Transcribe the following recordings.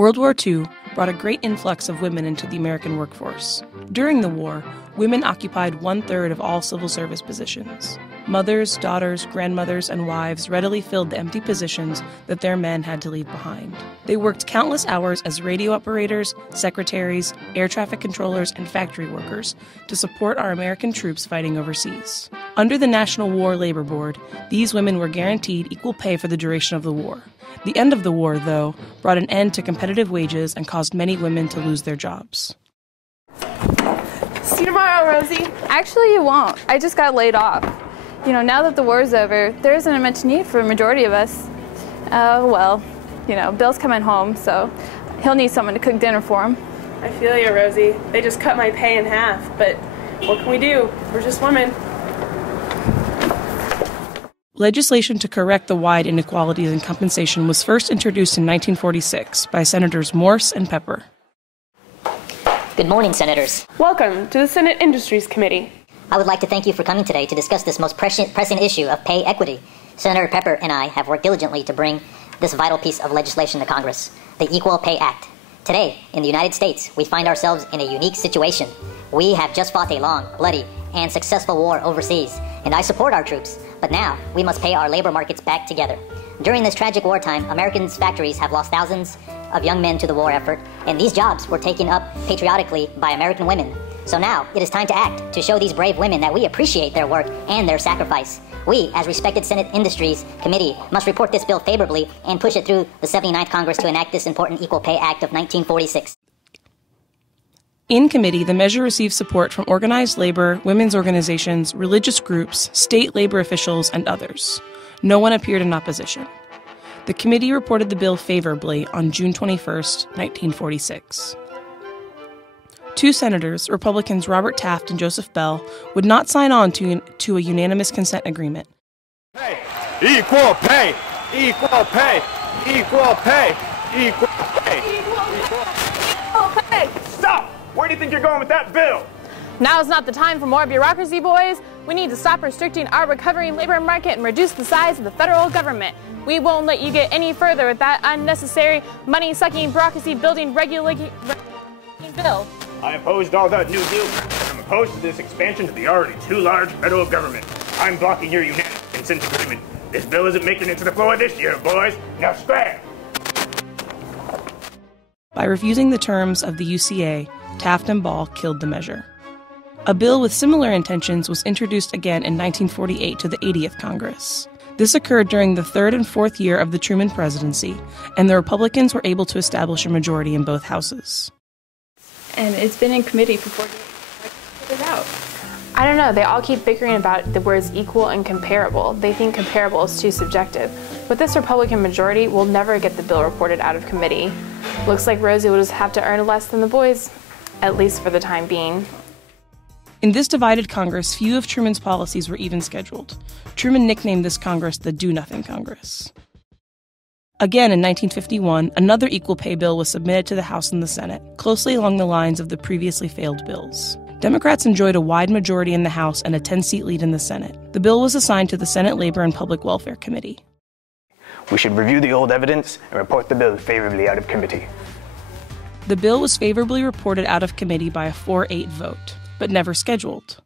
World War II brought a great influx of women into the American workforce. During the war, women occupied 1/3 of all civil service positions. Mothers, daughters, grandmothers, and wives readily filled the empty positions that their men had to leave behind. They worked countless hours as radio operators, secretaries, air traffic controllers, and factory workers to support our American troops fighting overseas. Under the National War Labor Board, these women were guaranteed equal pay for the duration of the war. The end of the war, though, brought an end to competitive wages and caused many women to lose their jobs. See you tomorrow, Rosie. Actually, you won't. I just got laid off. Now that the war's over, there isn't much need for a majority of us. Bill's coming home, so he'll need someone to cook dinner for him. I feel you, Rosie. They just cut my pay in half, but what can we do? We're just women. Legislation to correct the wide inequalities in compensation was first introduced in 1946 by Senators Morse and Pepper. Good morning, Senators. Welcome to the Senate Industries Committee. I would like to thank you for coming today to discuss this most pressing issue of pay equity. Senator Pepper and I have worked diligently to bring this vital piece of legislation to Congress, the Equal Pay Act. Today, in the United States, we find ourselves in a unique situation. We have just fought a long, bloody, and successful war overseas, and I support our troops, but now we must pay our labor markets back together. During this tragic wartime, Americans' factories have lost thousands of young men to the war effort, and these jobs were taken up patriotically by American women. So now, it is time to act, to show these brave women that we appreciate their work and their sacrifice. We, as respected Senate Industries Committee, must report this bill favorably and push it through the 79th Congress to enact this important Equal Pay Act of 1946. In committee, the measure received support from organized labor, women's organizations, religious groups, state labor officials, and others. No one appeared in opposition. The committee reported the bill favorably on June 21, 1946. Two senators, Republicans Robert Taft and Joseph Bell, would not sign on to a unanimous consent agreement. Pay. Equal pay! Equal pay! Equal pay! Equal pay! Equal pay! Stop! Where do you think you're going with that bill? Now is not the time for more bureaucracy, boys. We need to stop restricting our recovering labor market and reduce the size of the federal government. We won't let you get any further with that unnecessary, money-sucking, bureaucracy-building, regulating bill. I opposed all that New Deal crap. I'm opposed to this expansion to the already too large federal government. I'm blocking your unanimous consent agreement. This bill isn't making it to the floor this year, boys. Now scram! By refusing the terms of the UCA, Taft and Ball killed the measure. A bill with similar intentions was introduced again in 1948 to the 80th Congress. This occurred during the third and fourth year of the Truman presidency, and the Republicans were able to establish a majority in both houses. And it's been in committee for 4 years. Figure it out. I don't know, they all keep bickering about the words equal and comparable. They think comparable is too subjective. With this Republican majority, we'll never get the bill reported out of committee. Looks like Rosie will just have to earn less than the boys, at least for the time being. In this divided Congress, few of Truman's policies were even scheduled. Truman nicknamed this Congress the Do-Nothing Congress. Again, in 1951, another equal pay bill was submitted to the House and the Senate, closely along the lines of the previously failed bills. Democrats enjoyed a wide majority in the House and a 10-seat lead in the Senate. The bill was assigned to the Senate Labor and Public Welfare Committee. We should review the old evidence and report the bill favorably out of committee. The bill was favorably reported out of committee by a 4-8 vote, but never scheduled.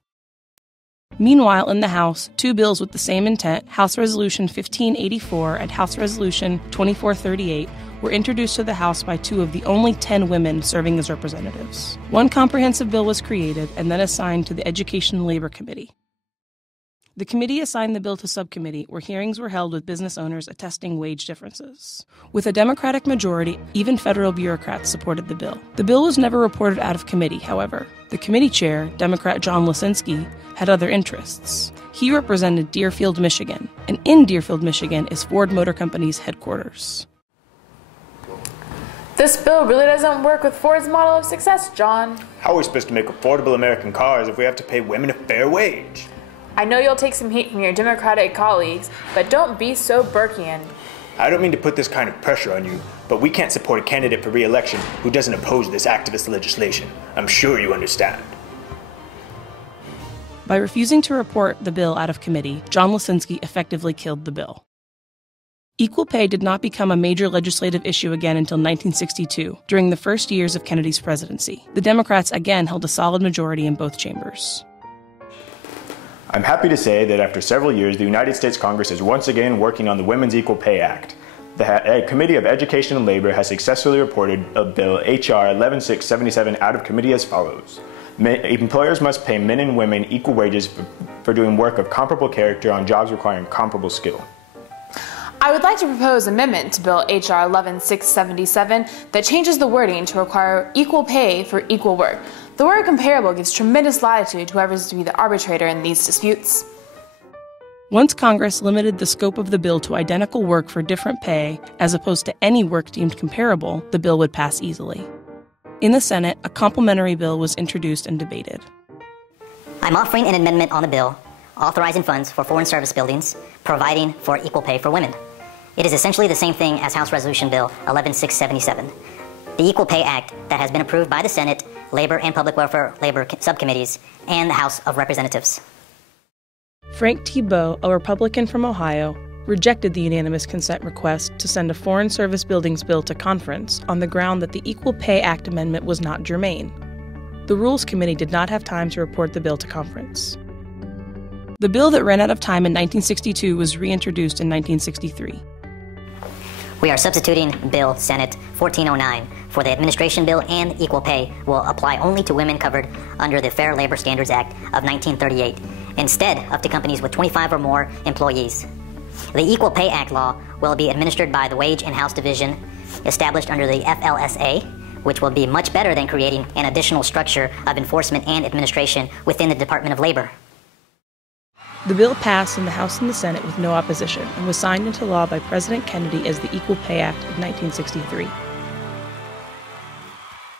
Meanwhile, in the House, two bills with the same intent, House Resolution 1584 and House Resolution 2438, were introduced to the House by two of the only 10 women serving as representatives. One comprehensive bill was created and then assigned to the Education and Labor Committee. The committee assigned the bill to subcommittee, where hearings were held with business owners attesting wage differences. With a Democratic majority, even federal bureaucrats supported the bill. The bill was never reported out of committee, however. The committee chair, Democrat John Lisinski, had other interests. He represented Deerfield, Michigan, and in Deerfield, Michigan is Ford Motor Company's headquarters. This bill really doesn't work with Ford's model of success, John. How are we supposed to make affordable American cars if we have to pay women a fair wage? I know you'll take some heat from your Democratic colleagues, but don't be so Burkean. I don't mean to put this kind of pressure on you, but we can't support a candidate for re-election who doesn't oppose this activist legislation. I'm sure you understand. By refusing to report the bill out of committee, John Lisinski effectively killed the bill. Equal pay did not become a major legislative issue again until 1962, during the first years of Kennedy's presidency. The Democrats again held a solid majority in both chambers. I'm happy to say that after several years, the United States Congress is once again working on the Women's Equal Pay Act. The Committee of Education and Labor has successfully reported a bill, H.R. 11677, out of committee as follows. Employers must pay men and women equal wages for doing work of comparable character on jobs requiring comparable skill. I would like to propose an amendment to Bill H.R. 11677 that changes the wording to require equal pay for equal work. The word comparable gives tremendous latitude to whoever is to be the arbitrator in these disputes. Once Congress limited the scope of the bill to identical work for different pay, as opposed to any work deemed comparable, the bill would pass easily. In the Senate, a complementary bill was introduced and debated. I'm offering an amendment on the bill authorizing funds for foreign service buildings, providing for equal pay for women. It is essentially the same thing as House Resolution Bill 11677. The Equal Pay Act that has been approved by the Senate, Labor and Public Welfare Labor subcommittees, and the House of Representatives. Frank T. Bowe, a Republican from Ohio, rejected the unanimous consent request to send a Foreign Service Buildings bill to conference on the ground that the Equal Pay Act amendment was not germane. The Rules Committee did not have time to report the bill to conference. The bill that ran out of time in 1962 was reintroduced in 1963. We are substituting Bill Senate 1409 for the administration bill, and equal pay will apply only to women covered under the Fair Labor Standards Act of 1938, instead of to companies with 25 or more employees. The Equal Pay Act law will be administered by the Wage and House Division, established under the FLSA, which will be much better than creating an additional structure of enforcement and administration within the Department of Labor. The bill passed in the House and the Senate with no opposition and was signed into law by President Kennedy as the Equal Pay Act of 1963.